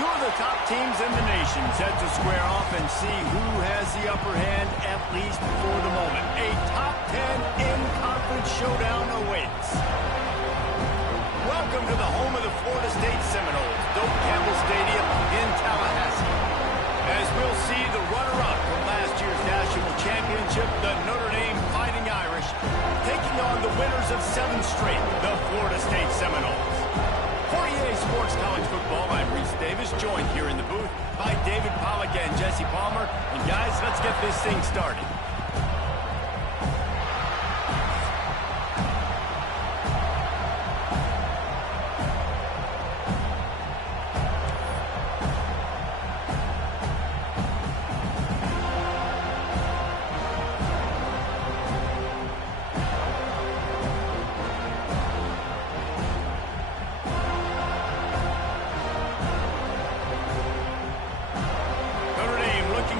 Two of the top teams in the nation set to square off and see who has the upper hand, at least for the moment. A top 10 in-conference showdown awaits. Welcome to the home of the Florida State Seminoles, Doak Campbell Stadium in Tallahassee. As we'll see the runner-up from last year's national championship, the Notre Dame Fighting Irish, taking on the winners of 7 straight, the Florida State Seminoles. For EA Sports College Football, I'm Reese Davis, joined here in the booth by David Pollack and Jesse Palmer. And guys, let's get this thing started.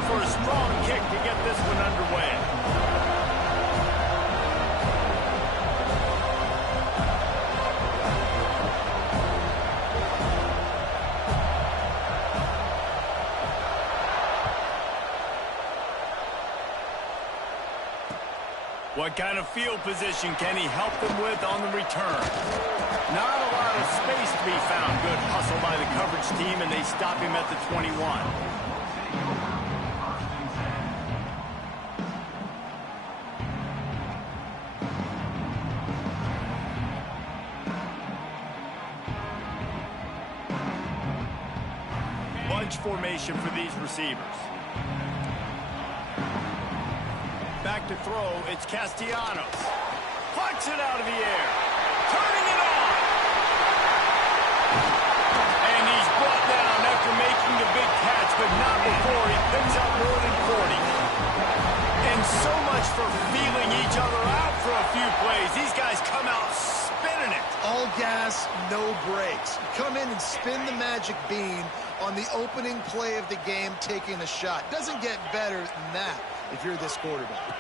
For a strong kick to get this one underway. What kind of field position can he help them with on the return? Not a lot of space to be found. Good hustle by the coverage team, and they stop him at the 21. Formation for these receivers. Back to throw, it's Castellanos. Plucks it out of the air. Turning it on. And he's brought down after making the big catch, but not before he picks up more than 40. And so much for feeling each other out for a few plays. These guys come out spinning it. All gas, no brakes. Come in and spin the magic bean on the opening play of the game, taking a shot. Doesn't get better than that if you're this quarterback.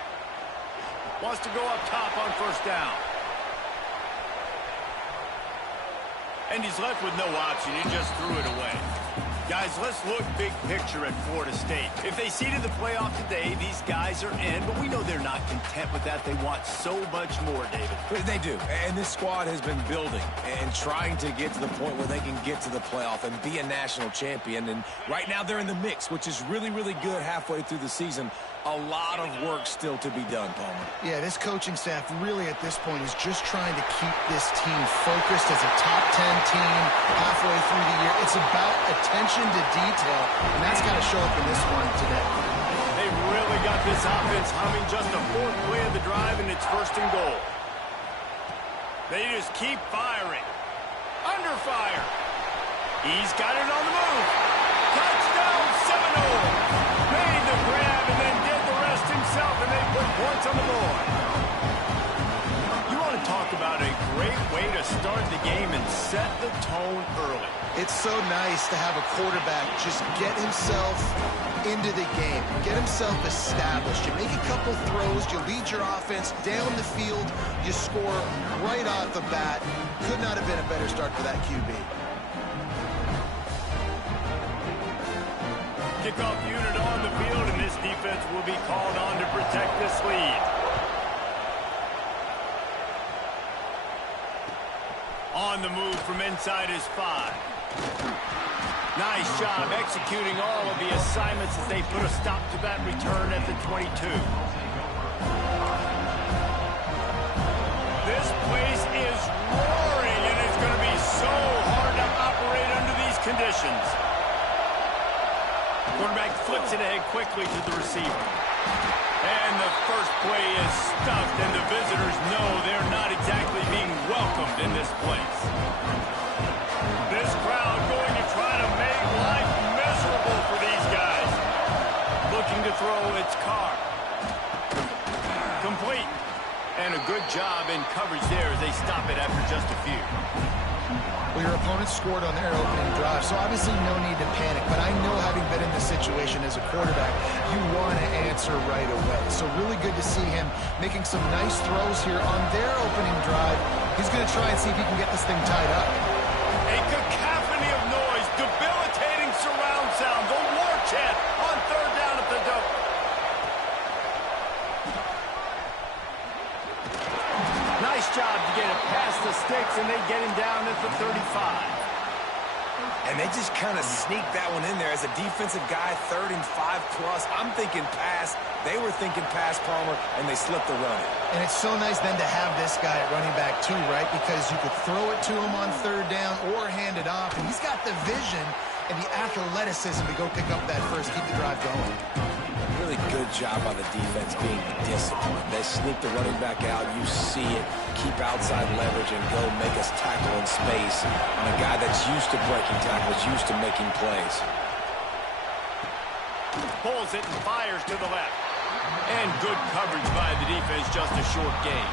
Wants to go up top on first down. And he's left with no option. He just threw it away. Guys, let's look big picture at Florida State. If they seeded the playoff today, these guys are in, but we know they're not content with that. They want so much more, David. They do, and this squad has been building and trying to get to the point where they can get to the playoff and be a national champion. And right now they're in the mix, which is really, really good halfway through the season. A lot of work still to be done, Palmer. Yeah, this coaching staff really at this point is just trying to keep this team focused as a top 10 team halfway through the year. It's about attention to detail, and that's got to show up in this one today. They've really got this offense humming. Just a 4th play of the drive, and it's 1st and goal. They just keep firing. Under fire. He's got it on the move. Touchdown, Seminoles. Made the grab and then did the rest himself, and they put points on the board. You want to talk about a great way to start the game and set the tone early. It's so nice to have a quarterback just get himself into the game, get himself established. You make a couple throws, you lead your offense down the field, you score right off the bat. Could not have been a better start for that QB. Kickoff unit on the field, and this defense will be called on to protect this lead. On the move from inside his 5. Nice job executing all of the assignments as they put a stop to that return at the 22. This place is roaring, and it's going to be so hard to operate under these conditions. Quarterback flips it ahead quickly to the receiver. And the first play is stuffed, and the visitors know they're not exactly being welcomed in this place. This crowd going to try to make life miserable for these guys. Looking to throw, it's Carr. Complete. And a good job in coverage there as they stop it after just a few. Well, your opponent scored on their opening drive, so obviously no need to panic. But I know, having been in this situation as a quarterback, you want to answer right away. So really good to see him making some nice throws here on their opening drive. He's going to try and see if he can get this thing tied up. A cacophony of noise, debilitating job to get it past the sticks, and they get him down at the 35. And they just kind of sneaked that one in there. As a defensive guy, 3rd and 5+. I'm thinking pass. They were thinking pass, Palmer, and they slipped the run. And it's so nice then to have this guy at running back too, right? Because you could throw it to him on 3rd down or hand it off. And he's got the vision and the athleticism to go pick up that first, keep the drive going. Really good job by the defense being disciplined. They sneak the running back out. You see it. Keep outside leverage and go make us tackle in space. And a guy that's used to breaking tackles, used to making plays. Pulls it and fires to the left. And good coverage by the defense, just a short gain.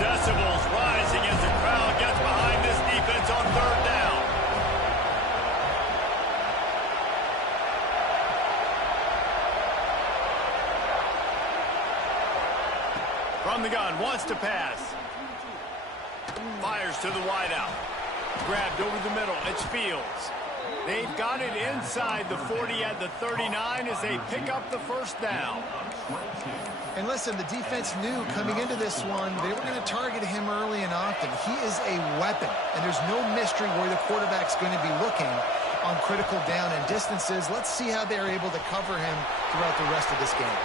Decibels rising as the crowd gets behind this defense on 3rd down. From the gun, wants to pass. Fires to the wideout. Grabbed over the middle. It's Fields. They've got it inside the 40 at the 39 as they pick up the first down. And listen, the defense knew coming into this one, they were going to target him early and often. He is a weapon, and there's no mystery where the quarterback's going to be looking on critical down and distances. Let's see how they're able to cover him throughout the rest of this game.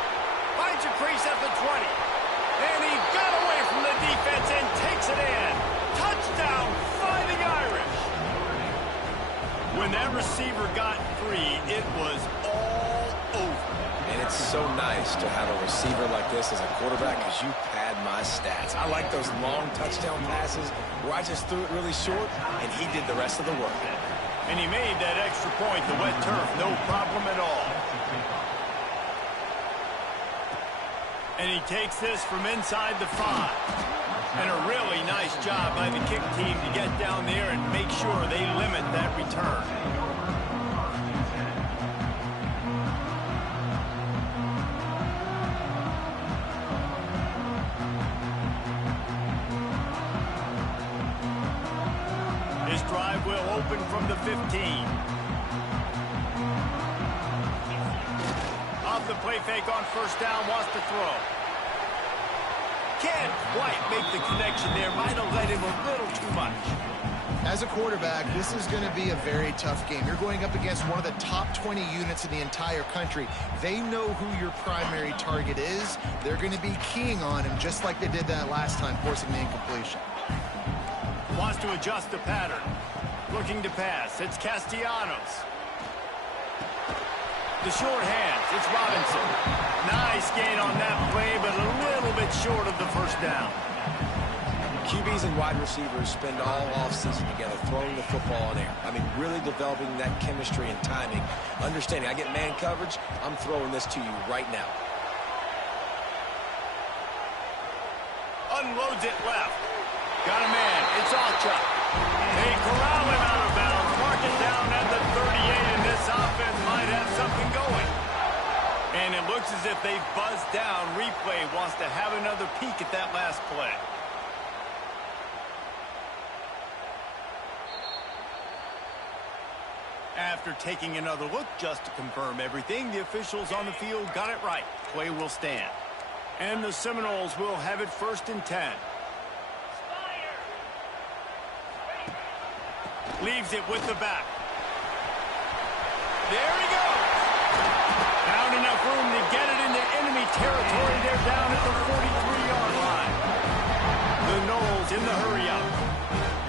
Finds a crease at the 20. And he got away from the defense and takes it in. Touchdown, Fighting Irish. When that receiver got free, it was all over. And it's so nice to have a receiver like this as a quarterback because you pad my stats. I like those long touchdown passes where I just threw it really short, and he did the rest of the work. And he made that extra point, the wet turf, no problem at all. And he takes this from inside the 5. And a really nice job by the kick team to get down there and make sure they limit that return. His drive will open from the 15. Off the play fake on 1st down, wants to throw. Can't quite make the connection there. Might have let him a little too much. As a quarterback, this is going to be a very tough game. You're going up against one of the top 20 units in the entire country. They know who your primary target is. They're going to be keying on him just like they did that last time, forcing the incompletion. Wants to adjust the pattern. Looking to pass. It's Castellanos. The short hands. It's Robinson. Nice gain on that play, but a little bit short of the 1st down. QBs and wide receivers spend all offseason together throwing the football in air. I mean, really developing that chemistry and timing. Understanding, I get man coverage, I'm throwing this to you right now. Unloads it left. Got a man. It's Alchuk. They corral him out of bounds. Mark it down at the 38, and this offense might have something going. And it looks as if they've buzzed down. Replay wants to have another peek at that last play. After taking another look just to confirm everything, the officials on the field got it right. Play will stand. And the Seminoles will have it 1st and 10. Leaves it with the back. There he goes. Found enough room to get it into enemy territory. They're down at the 43-yard line. The Noles in the hurry-up.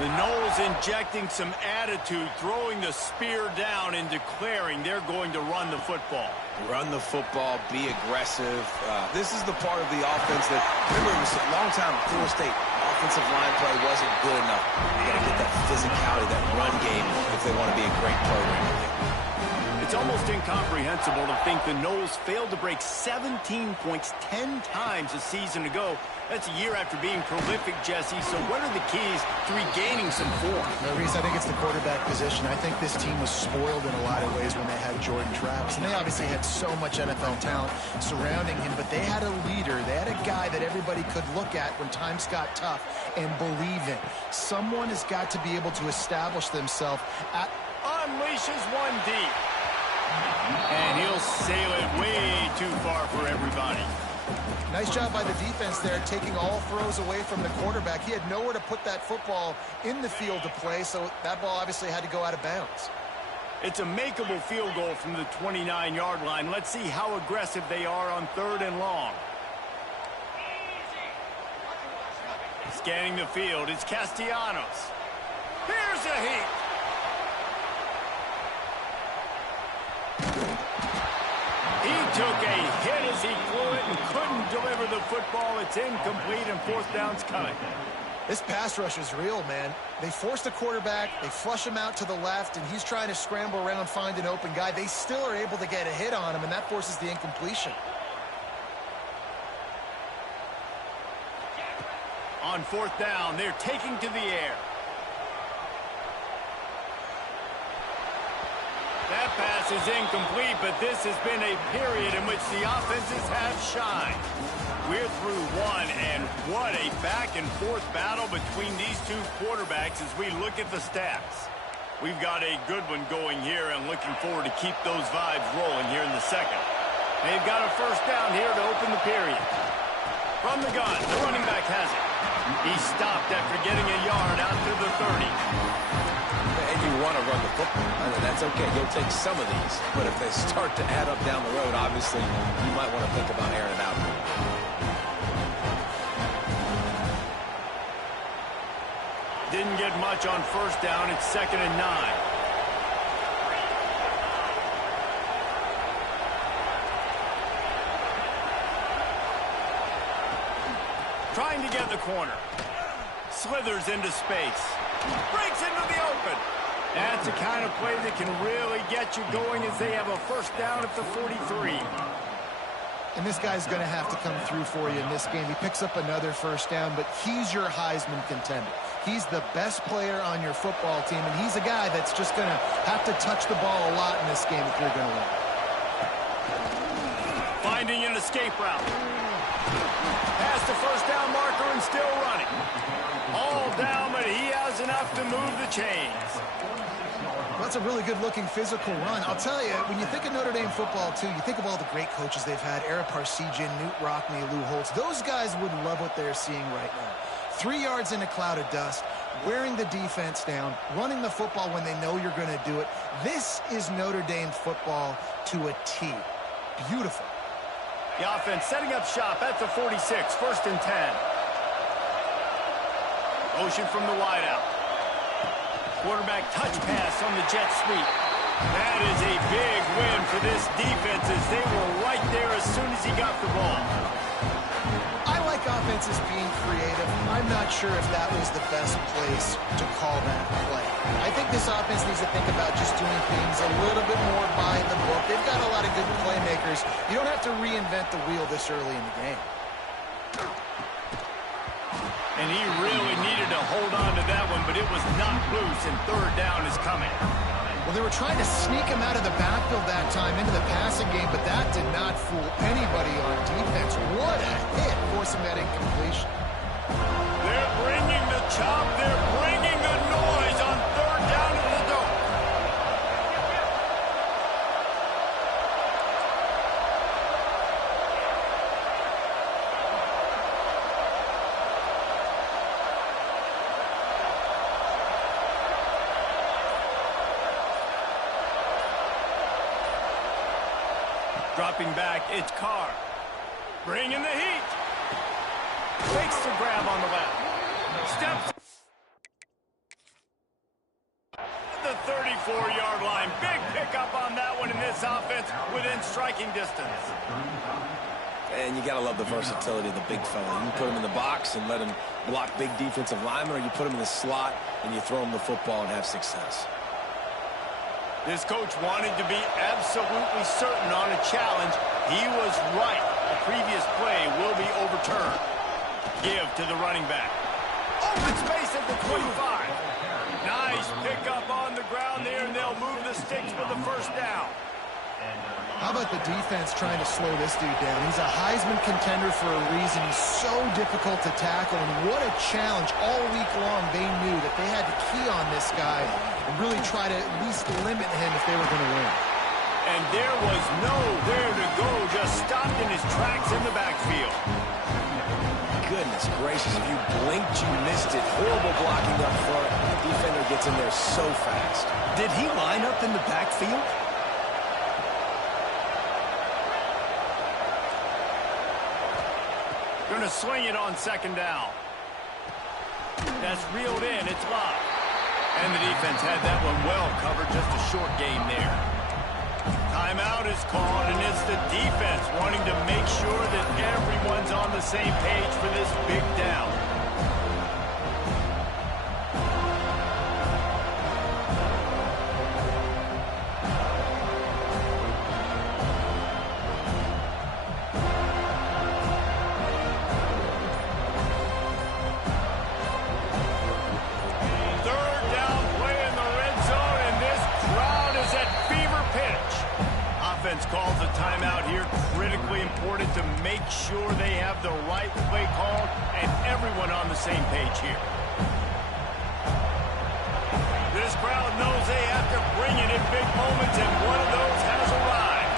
The Noles injecting some attitude, throwing the spear down and declaring they're going to run the football. Run the football, be aggressive. This is the part of the offense that, remember, it was a long time, Florida State offensive line play wasn't good enough. You got to get that physicality, that run game, if they want to be a great program. It's almost incomprehensible to think the Noles failed to break 17 points 10 times a season ago. That's a year after being prolific, Jesse. So what are the keys to regaining some form? No, Reese, I think it's the quarterback position. I think this team was spoiled in a lot of ways when they had like Jordan Travis. And they obviously had so much NFL talent surrounding him, but they had a leader. They had a guy that everybody could look at when times got tough and believe in. Someone has got to be able to establish themselves at... Unleashes one deep. And he'll sail it way too far for everybody. Nice job by the defense there, taking all throws away from the quarterback. He had nowhere to put that football in the field to play, so that ball obviously had to go out of bounds. It's a makeable field goal from the 29-yard line. Let's see how aggressive they are on 3rd and long. Scanning the field, it's Castellanos. Here's a heat. He took a hit as he flew it and couldn't deliver the football. It's incomplete, and 4th down's coming. This pass rush is real, man. They force the quarterback, they flush him out to the left, and he's trying to scramble around, find an open guy. They still are able to get a hit on him, and that forces the incompletion. On 4th down, they're taking to the air. That pass is incomplete, but this has been a period in which the offenses have shined. We're through one, and what a back-and-forth battle between these two quarterbacks as we look at the stats. We've got a good one going here, and looking forward to keep those vibes rolling here in the second. They've got a 1st down here to open the period. From the gun, the running back has it. He stopped after getting a yard out to the 30. And you want to run the football. I mean, that's okay. You'll take some of these. But if they start to add up down the road, obviously, you might want to think about airing it out. Didn't get much on 1st down. It's 2nd and 9. Trying to get the corner. Slithers into space. Breaks into the open. That's the kind of play that can really get you going as they have a 1st down at the 43. And this guy's going to have to come through for you in this game. He picks up another 1st down, but he's your Heisman contender. He's the best player on your football team, and he's a guy that's just going to have to touch the ball a lot in this game if you're going to win. Finding an escape route. Past the 1st down marker and still running. All down, but he has enough to move the chains. That's a really good-looking physical run. I'll tell you, when you think of Notre Dame football, too, you think of all the great coaches they've had, Ara Parseghian, Newt Rockne, Lou Holtz. Those guys would love what they're seeing right now. 3 yards in a cloud of dust, wearing the defense down, running the football when they know you're going to do it. This is Notre Dame football to a T. Beautiful. The offense setting up shop at the 46, 1st and 10. Motion from the wideout. Quarterback touch pass on the jet sweep. That is a big win for this defense as they were right there as soon as he got the ball. I like offenses being creative. I'm not sure if that was the best place to call that play. I think this offense needs to think about just doing things a little bit more by the book. They've got a lot of good playmakers. You don't have to reinvent the wheel this early in the game. And he really needed to hold on to that one, but it was not loose, and 3rd down is coming. Well, they were trying to sneak him out of the backfield that time into the passing game, but that did not fool anybody on defense. What a hit, forcing that incompletion. They're bringing the chop. They're bringing the noise on 3rd down to the door. Dropping back, it's Carr. Bringing the heat. Takes the grab on the left. Steps. The 34-yard line. Big pickup on that one in this offense within striking distance. And you got to love the versatility of the big fella. You can put him in the box and let him block big defensive linemen, or you put him in the slot and you throw him the football and have success. This coach wanted to be absolutely certain on a challenge. He was right. The previous play will be overturned. Give to the running back. Open space at the 25. Nice pickup on the ground there, and they'll move the sticks with the 1st down. How about the defense trying to slow this dude down? He's a Heisman contender for a reason. He's so difficult to tackle, and what a challenge. All week long, they knew that they had to key on this guy and really try to at least limit him if they were going to win. And there was nowhere to go, just stopped in his tracks in the backfield. Goodness gracious, if you blinked, you missed it. Horrible blocking up front. The defender gets in there so fast. Did he line up in the backfield? Going to swing it on second down. That's reeled in. It's locked. And the defense had that one well covered. Just a short gain there. Timeout is called, and it's the defense wanting to make sure that everyone's on the same page for this big down. Calls a timeout here, critically important to make sure they have the right play called and everyone on the same page here. This crowd knows they have to bring it in big moments, and one of those has arrived.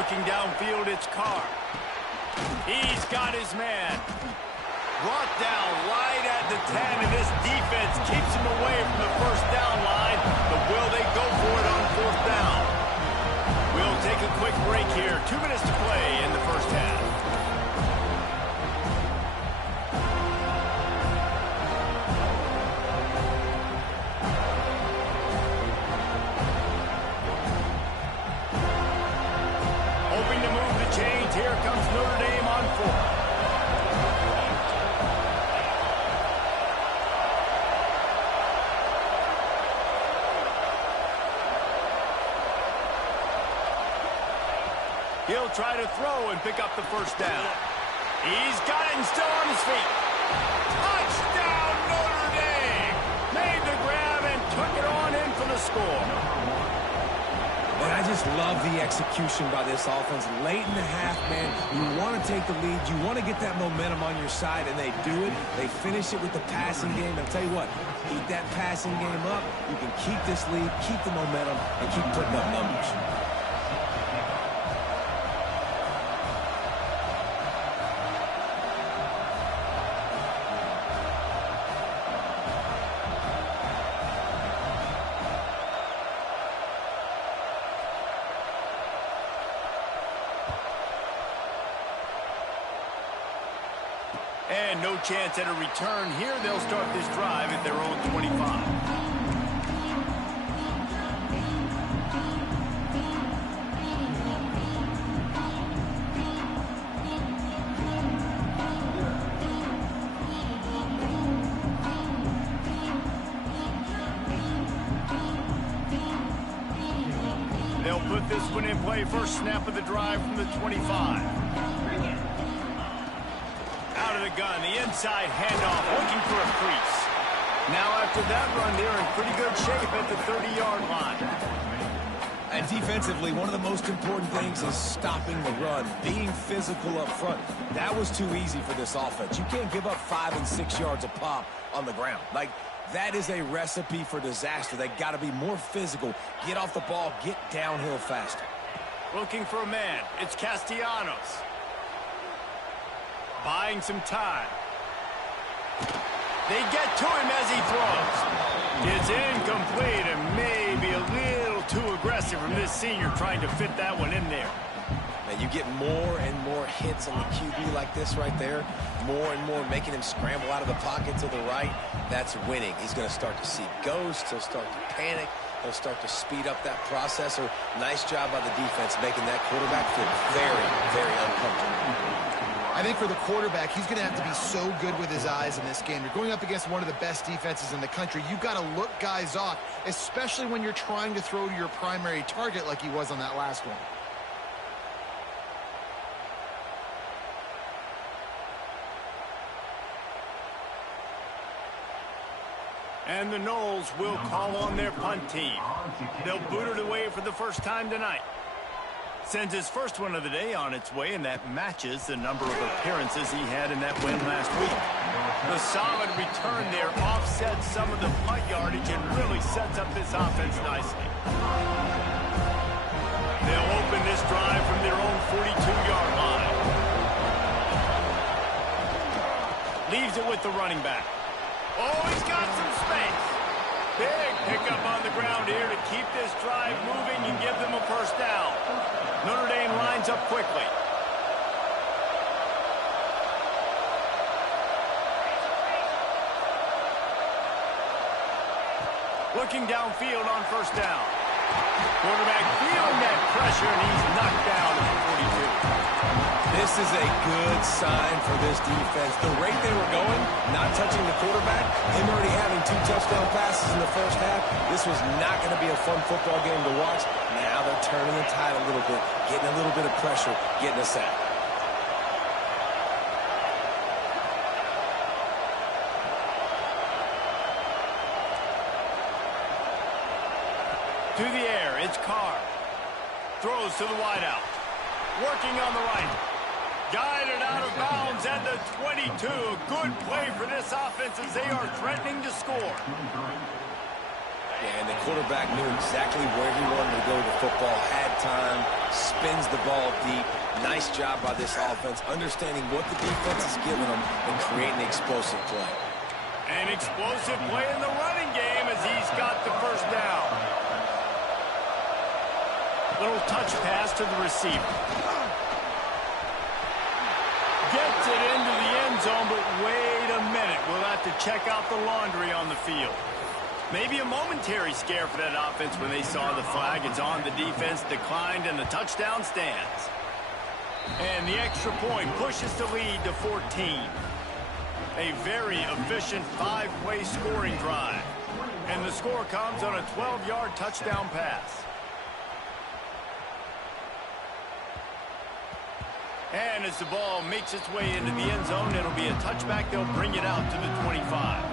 Looking downfield, it's Carr. He's got his man. Brought down right at the 10, and this defense keeps him away from the first down line. But will they go for it on fourth down? We'll take a quick break here. 2 minutes to play in the first half. Hoping to move the chains. Here comes Notre Dame on fourth. He'll try to throw and pick up the first down. He's got it and still on his feet. Touchdown, Notre Dame! Made the grab and took it on in for the score. And I just love the execution by this offense. Late in the half, man, you want to take the lead. You want to get that momentum on your side, and they do it. They finish it with the passing game. I'll tell you what, keep that passing game up. You can keep this lead, keep the momentum, and keep putting up numbers. And no chance at a return here. They'll start this drive at their own 25. They'll put this one in play. First snap of the drive from the 25. Out of the gun, the inside handoff, looking for a crease. Now after that run, they're in pretty good shape at the 30-yard line. And defensively, one of the most important things is stopping the run, being physical up front. That was too easy for this offense. You can't give up 5 and 6 yards a pop on the ground. Like, that is a recipe for disaster. They got to be more physical, get off the ball, get downhill faster. Looking for a man. It's Castellanos. Buying some time. They get to him as he throws. It's incomplete and maybe a little too aggressive from this senior trying to fit that one in there. And you get more and more hits on the QB like this right there. More and more making him scramble out of the pocket to the right. That's winning. He's going to start to see ghosts. He'll start to panic. He'll start to speed up that processor. Nice job by the defense making that quarterback feel very, very uncomfortable. I think for the quarterback, he's going to have to be so good with his eyes in this game. You're going up against one of the best defenses in the country. You've got to look guys off, especially when you're trying to throw to your primary target like he was on that last one. And the Knowles will call on their punt team. They'll boot it away for the first time tonight. Sends his first one of the day on its way, and that matches the number of appearances he had in that win last week. The solid return there offsets some of the punt yardage and really sets up this offense nicely. They'll open this drive from their own 42-yard line. Leaves it with the running back. Oh, he's got some space. Big pickup on the ground here to keep this drive moving and give them a first down. Notre Dame lines up quickly. Looking downfield on first down. Quarterback feeling that pressure, and he's knocked down at the 42. This is a good sign for this defense. The rate they were going, not touching the quarterback, him already having 2 touchdown passes in the first half, this was not going to be a fun football game to watch. Now they're turning the tide a little bit, getting a little bit of pressure, getting a sack. To the air, it's Carr. Throws to the wideout. Working on the right. Guided out of bounds at the 22. Good play for this offense as they are threatening to score. Yeah, and the quarterback knew exactly where he wanted to go with the football, had time, spins the ball deep. Nice job by this offense, understanding what the defense is giving them and creating the explosive play. An explosive play in the running game as he's got the first down. Little touch pass to the receiver. Gets it into the end zone, but wait a minute. We'll have to check out the laundry on the field. Maybe a momentary scare for that offense when they saw the flag. It's on, the defense declined, and the touchdown stands. And the extra point pushes the lead to 14. A very efficient 5-play scoring drive. And the score comes on a 12-yard touchdown pass. And as the ball makes its way into the end zone, it'll be a touchback. They'll bring it out to the 25.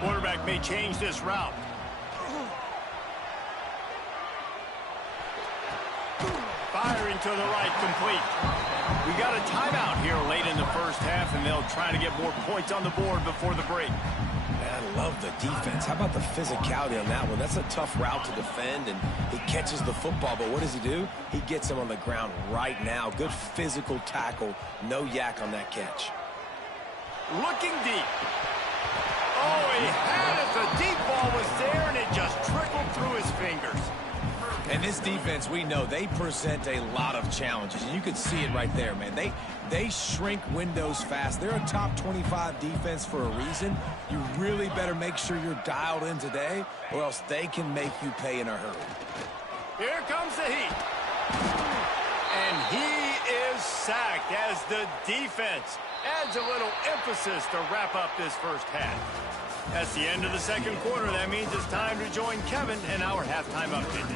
Quarterback may change this route. Firing to the right, complete. We got a timeout here late in the first half, and they'll try to get more points on the board before the break. I love the defense. How about the physicality on that one? That's a tough route to defend, and he catches the football, but what does he do? He gets him on the ground right now. Good physical tackle. No yak on that catch. Looking deep. Oh, he had it. The deep ball was there, and it just trickled through his fingers. And this defense, we know, they present a lot of challenges. And you can see it right there, man. They shrink windows fast. They're a top 25 defense for a reason. You really better make sure you're dialed in today, or else they can make you pay in a hurry. Here comes the heat. And he is sacked as the defense adds a little emphasis to wrap up this first half. That's the end of the second quarter. That means it's time to join Kevin in our halftime update.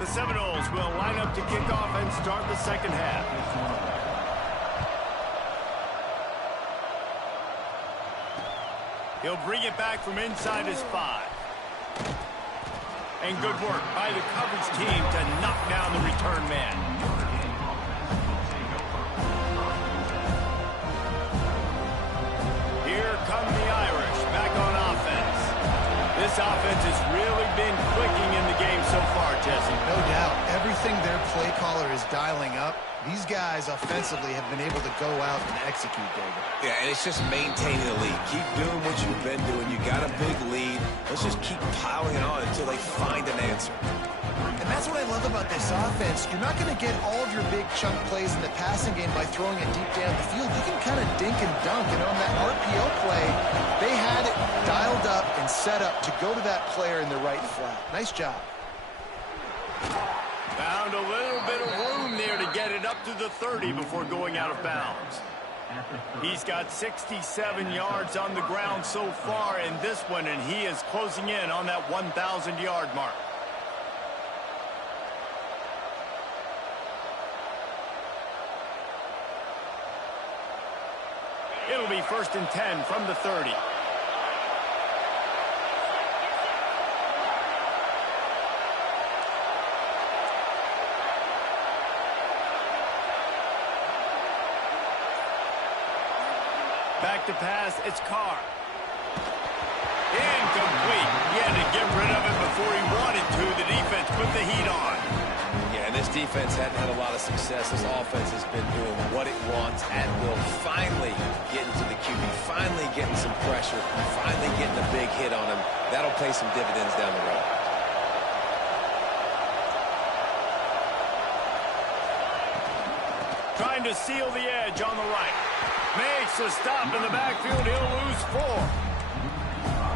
The Seminoles will line up to kick off and start the second half. He'll bring it back from inside his 5. And good work by the coverage team to knock down the return man. Here come the Irish back on offense. This offense has really been clicking in the game so far, Jesse. No doubt. Everything their play caller is dialing up, these guys offensively have been able to go out and execute, David. Yeah, and it's just maintaining the lead. Keep doing what you've been doing. You got a big lead. Let's just keep piling it on until they find an answer. And that's what I love about this offense, you're not going to get all of your big chunk plays in the passing game by throwing it deep down the field. You can kind of dink and dunk, and on that RPO play, they had it dialed up and set up to go to that player in the right flat. Nice job. Found a little bit of room there to get it up to the 30 before going out of bounds. He's got 67 yards on the ground so far in this one, and he is closing in on that 1,000-yard mark. It'll be 1st and 10 from the 30. Back to pass, it's Carr. Incomplete. He had to get rid of it before he wanted to. The defense put the heat on. Yeah, and this defense hadn't had a lot of success. This offense has been doing what it wants at will. Finally getting to the QB, finally getting some pressure, finally getting a big hit on him. That'll pay some dividends down the road. Trying to seal the edge on the right. Makes a stop in the backfield. He'll lose 4.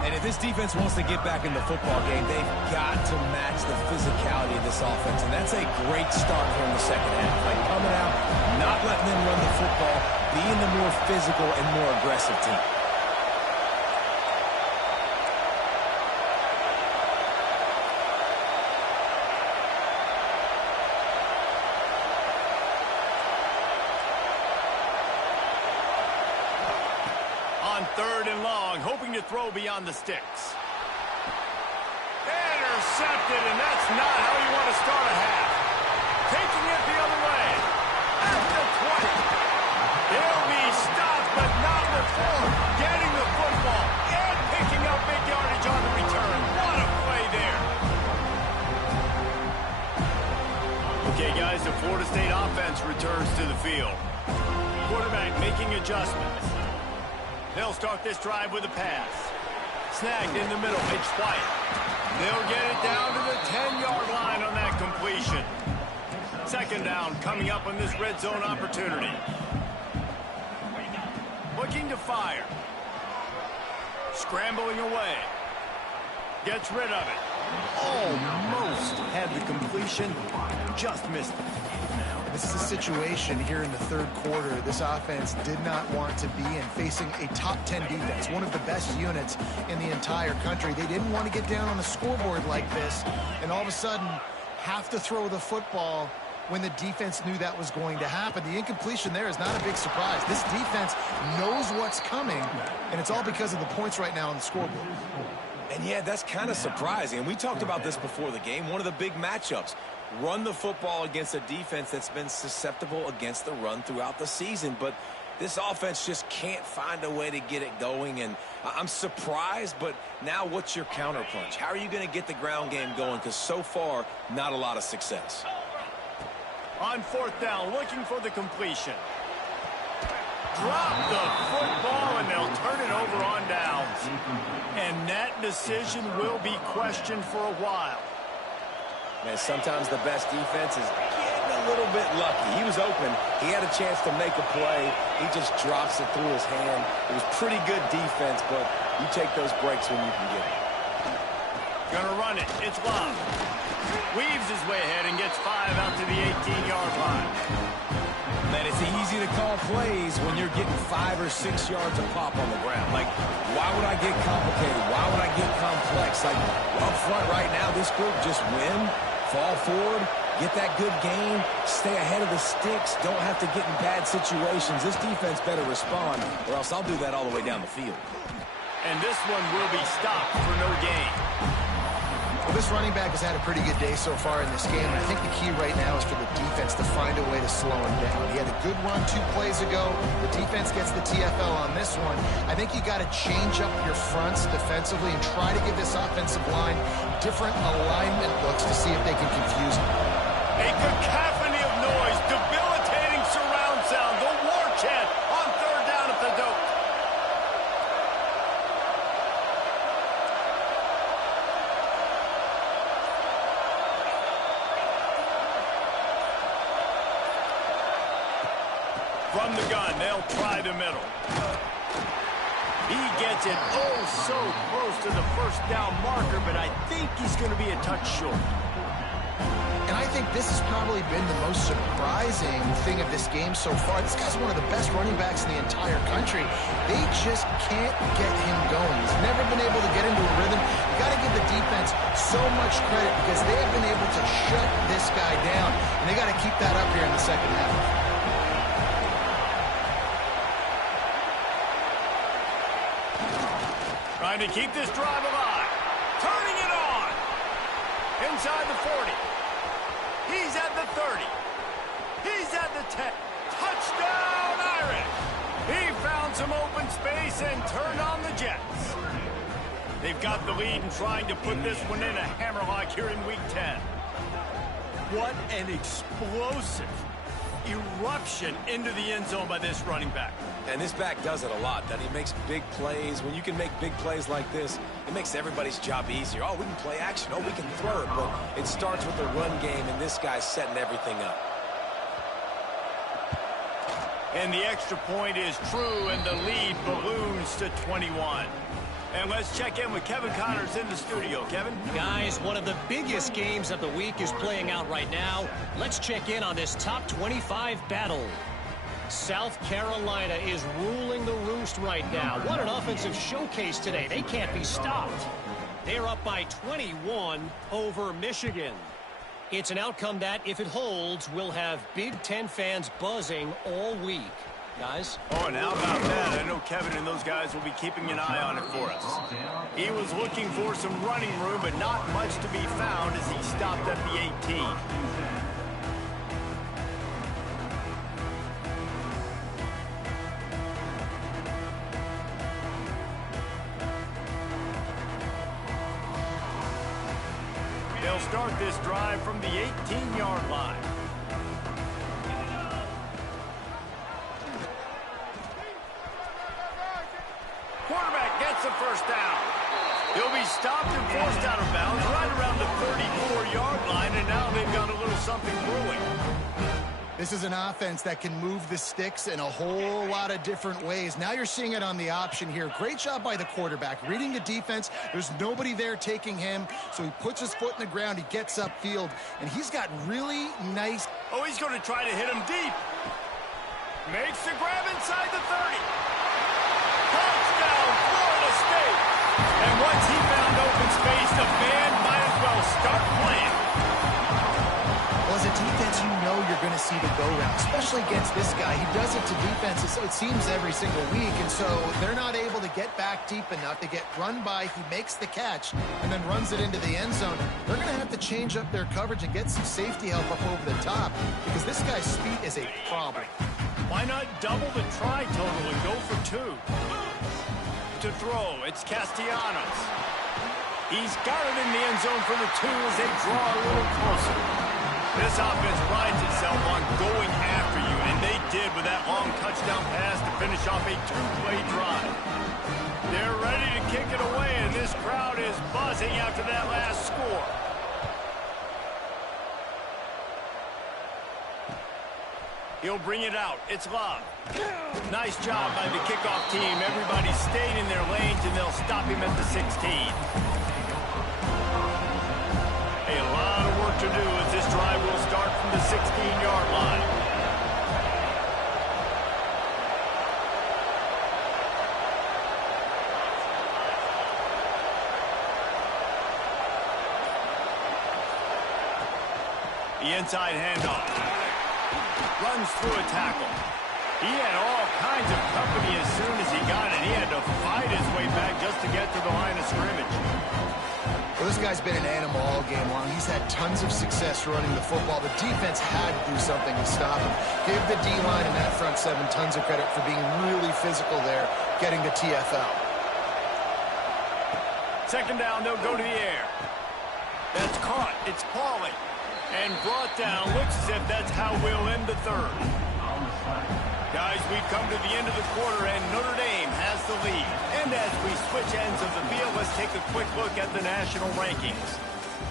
And if this defense wants to get back in the football game, they've got to match the physicality of this offense. And that's a great start here in the second half. Like coming out, not letting them run the football, being the more physical and more aggressive team. On 3rd and long, hoping to throw beyond the sticks. Intercepted, and that's not how you want to start a half. Taking it the other way. At the 20. He'll be stopped, but not before getting the football and picking up big yardage on the return. What a play there. Okay, guys, the Florida State offense returns to the field. Quarterback making adjustments. They'll start this drive with a pass. Snagged in the middle. It's Wyatt. They'll get it down to the 10-yard line on that completion. 2nd down coming up on this red zone opportunity. Looking to fire. Scrambling away. Gets rid of it. Almost had the completion. Just missed it. This is a situation here in the 3rd quarter this offense did not want to be in, facing a top 10 defense, one of the best units in the entire country. They didn't want to get down on the scoreboard like this and all of a sudden have to throw the football when the defense knew that was going to happen. The incompletion there is not a big surprise. This defense knows what's coming, and it's all because of the points right now on the scoreboard. And yeah, that's kind of surprising. And we talked about this before the game. One of the big matchups. Run the football against a defense that's been susceptible against the run throughout the season. But this offense just can't find a way to get it going. And I'm surprised, but now what's your counterpunch? How are you going to get the ground game going? Because so far, not a lot of success. On 4th down, looking for the completion. Drop the football, and they'll turn it over on downs. And that decision will be questioned for a while. Man, sometimes the best defense is getting a little bit lucky. He was open. He had a chance to make a play. He just drops it through his hand. It was pretty good defense, but you take those breaks when you can get it. Gonna run it. It's Love. Weaves his way ahead and gets 5 out to the 18-yard line. Man, it's easy to call plays when you're getting 5 or 6 yards a pop on the ground. Like, why would I get complicated? Why would I get complex? Like, up front right now, this group just win, fall forward, get that good game, stay ahead of the sticks, don't have to get in bad situations. This defense better respond, or else I'll do that all the way down the field. And this one will be stopped for no gain. Well, this running back has had a pretty good day so far in this game, and I think the key right now is for the defense to find a way to slow him down. He had a good run 2 plays ago. The defense gets the TFL on this one. I think you got to change up your fronts defensively and try to give this offensive line different alignment looks to see if they can confuse him. A cacophony of noise, debilitating surround sound, the war chant on 3rd down at the dope. From the gun, they'll try the middle. He gets it oh so close to the first down marker, but I think he's going to be a touch short. And I think this has probably been the most surprising thing of this game so far. This guy's one of the best running backs in the entire country. They just can't get him going. He's never been able to get into a rhythm. You got to give the defense so much credit because they have been able to shut this guy down, and they got to keep that up here in the second half. Trying to keep this drive alive. Turning it on. Inside the 40. He's at the 30. He's at the 10. Touchdown, Irish. He found some open space and turned on the Jets. They've got the lead and trying to put this one in a hammerlock here in Week 10. What an explosive eruption into the end zone by this running back. And this back does it a lot, that he makes big plays. When you can make big plays like this, it makes everybody's job easier. Oh, we can play action. Oh, we can throw it. But it starts with the run game, and this guy's setting everything up. And the extra point is true, and the lead balloons to 21. And let's check in with Kevin Connors in the studio. Kevin? Guys, one of the biggest games of the week is playing out right now. Let's check in on this top 25 battle. South Carolina is ruling the roost right now. What an offensive showcase today. They can't be stopped. They're up by 21 over Michigan. It's an outcome that, if it holds, will have Big Ten fans buzzing all week. Guys? Oh, and how about that? I know Kevin and those guys will be keeping an eye on it for us. He was looking for some running room, but not much to be found as he stopped at the 18. They'll start this drive from the 18-yard line. Quarterback gets the first down. He'll be stopped and forced out of bounds right around the 34-yard line, and now they've got a little something brewing. This is an offense that can move the sticks in a whole lot of different ways. Now you're seeing it on the option here. Great job by the quarterback. Reading the defense, there's nobody there taking him, so he puts his foot in the ground, he gets upfield, and he's got really nice... Oh, he's going to try to hit him deep. Makes the grab inside the 30. Touchdown, Florida State. And once he found open space, the band might as well start playing. Well, as a defense, you know you're going to see the go-round, especially against this guy. He does it to defenses, so it seems every single week, and so they're not able to get back deep enough. They get run by, he makes the catch, and then runs it into the end zone. They're going to have to change up their coverage and get some safety help up over the top, because this guy's speed is a problem. Why not double the try total and go for two? To throw, it's Castellanos. He's got it in the end zone for the two as they draw a little closer. This offense prides itself on going after you, and they did with that long touchdown pass to finish off a two-play drive. They're ready to kick it away, and this crowd is buzzing after that last score. He'll bring it out. It's Love. Nice job by the kickoff team. Everybody stayed in their lanes, and they'll stop him at the 16. A lot of work to do as this drive will start from the 16-yard line. The inside handoff. Runs through a tackle. He had all kinds of company as soon as he got it. He had to fight his way back just to get to the line of scrimmage. Well, this guy's been an animal all game long. He's had tons of success running the football. The defense had to do something to stop him. Give the D-line and that front seven tons of credit for being really physical there, getting the TFL. Second down, they'll go to the air. That's caught. It's Pauly. And brought down. Looks as if that's how we'll end the third. Guys, we've come to the end of the quarter, and Notre Dame has the lead. And as we switch ends of the field, let's take a quick look at the national rankings.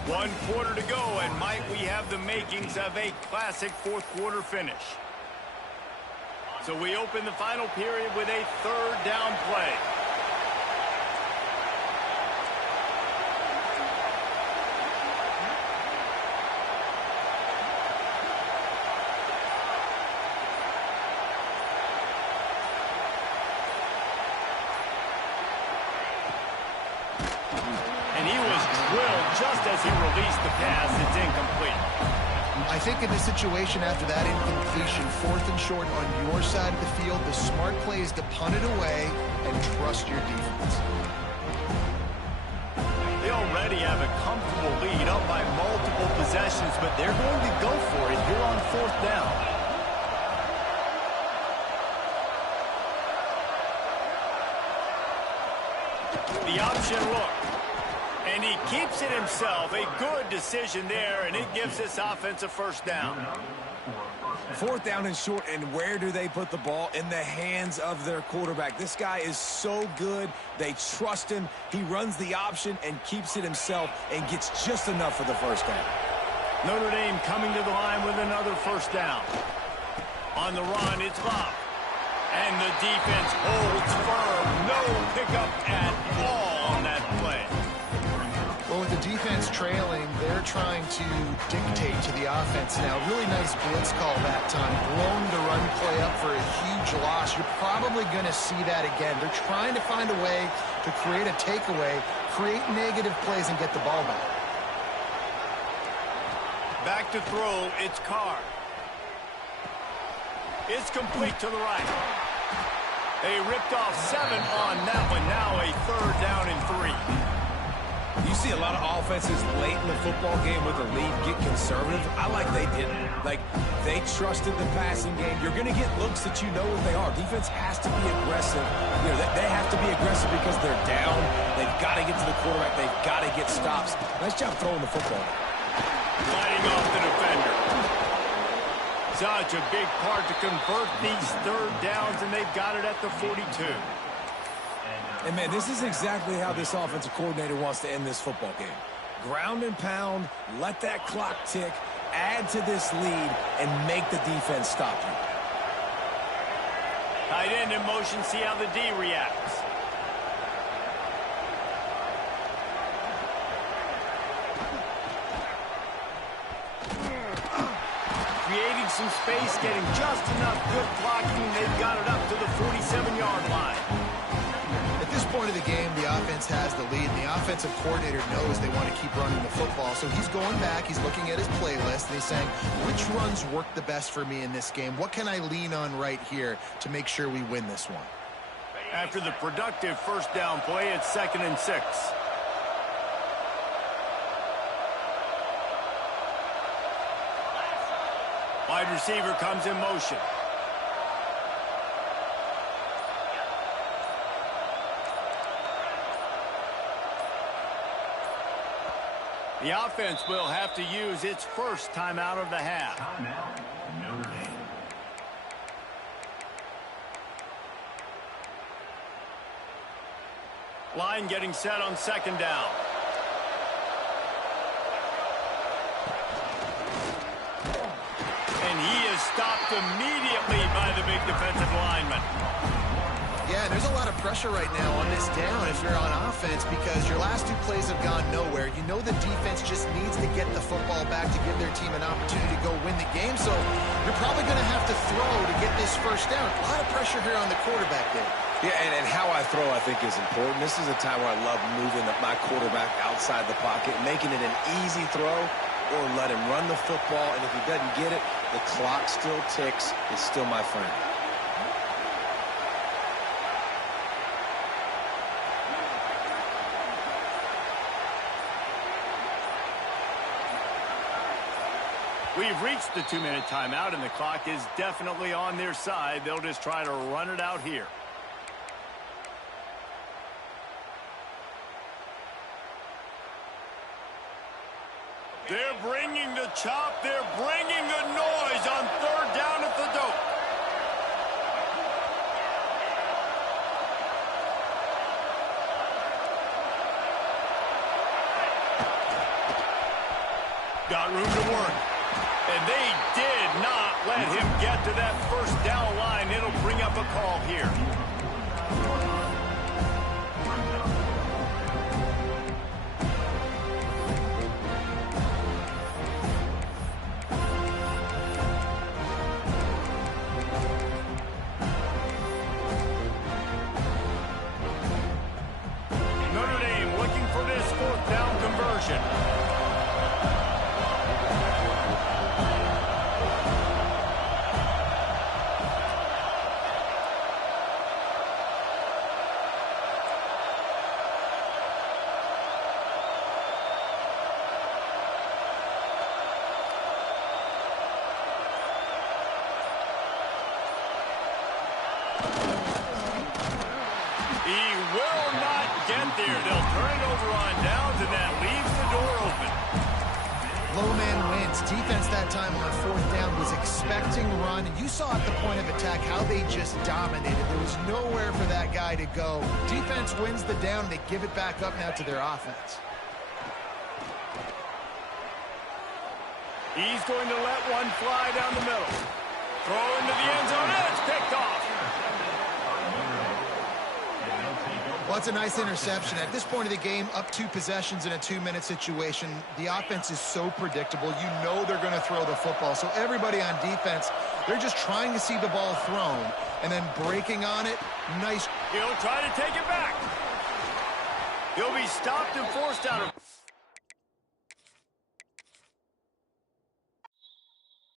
1 quarter to go, and might we have the makings of a classic fourth-quarter finish. So we open the final period with a third down play. And he was drilled just as he released the pass. It's incomplete. I think in this situation, after that incompletion, 4th and short on your side of the field, the smart play is to punt it away and trust your defense. They already have a comfortable lead up by multiple possessions, but they're going to go for it here on 4th down. The option look. And he keeps it himself. A good decision there, and it gives this offense a first down. 4th down and short, and where do they put the ball? In the hands of their quarterback. This guy is so good. They trust him. He runs the option and keeps it himself and gets just enough for the first down. Notre Dame coming to the line with another first down. On the run, it's Love. And the defense holds firm. No pickup at all on that play. Well, with the defense trailing, they're trying to dictate to the offense now. Really nice blitz call that time. Blown the run play up for a huge loss. You're probably going to see that again. They're trying to find a way to create a takeaway, create negative plays, and get the ball back. Back to throw, it's Carr. It's complete to the right. They ripped off 7 on that one. Now a third down and 3. You see a lot of offenses late in the football game with a lead get conservative. I like they didn't. Like, they trusted the passing game. You're going to get looks that you know what they are. Defense has to be aggressive. You know, they have to be aggressive because they're down. They've got to get to the quarterback. They've got to get stops. Nice job throwing the football. Fighting off the defender. Such a big part to convert these third downs, and they've got it at the 42. And, man, this is exactly how this offensive coordinator wants to end this football game. Ground and pound, let that clock tick, add to this lead, and make the defense stop you. Tight end in motion, see how the D reacts. Creating some space, getting just enough good blocking. They've got it up to the 47-yard line. At this point of the game, the offense has the lead, and the offensive coordinator knows they want to keep running the football. So he's going back, he's looking at his playlist, and he's saying, which runs work the best for me in this game? What can I lean on right here to make sure we win this one? After the productive first down play, it's 2nd and 6. Wide receiver comes in motion. The offense will have to use its first timeout of the half. Timeout, Notre Dame. Line getting set on 2nd down. And he is stopped immediately by the big defensive lineman. Yeah, there's a lot of pressure right now on this down if you're on offense because your last 2 plays have gone nowhere. You know the defense just needs to get the football back to give their team an opportunity to go win the game. So you're probably going to have to throw to get this first down. A lot of pressure here on the quarterback there. Yeah, and how I throw, I think, is important. This is a time where I love moving my quarterback outside the pocket, making it an easy throw, or let him run the football. And if he doesn't get it, the clock still ticks. It's still my friend. We've reached the 2-minute timeout, and the clock is definitely on their side. They'll just try to run it out here. They're bringing the chop. They're bringing the noise on 3rd down at the dope. Got room to work. And they did not let him get to that first down line. It'll bring up a call here. Notre Dame looking for this fourth down conversion. He will not get there. They'll turn it over on downs, and that leaves the door open. Low man wins. Defense that time on fourth down was expecting run, and you saw at the point of attack how they just dominated. There was nowhere for that guy to go. Defense wins the down. They give it back up now to their offense. He's going to let one fly down the middle. Throw into the end zone, and it's picked off. Well, it's a nice interception. At this point of the game, up 2 possessions in a 2-minute situation, the offense is so predictable. You know they're going to throw the football. So everybody on defense, they're just trying to see the ball thrown and then breaking on it. Nice. He'll try to take it back. He'll be stopped and forced out of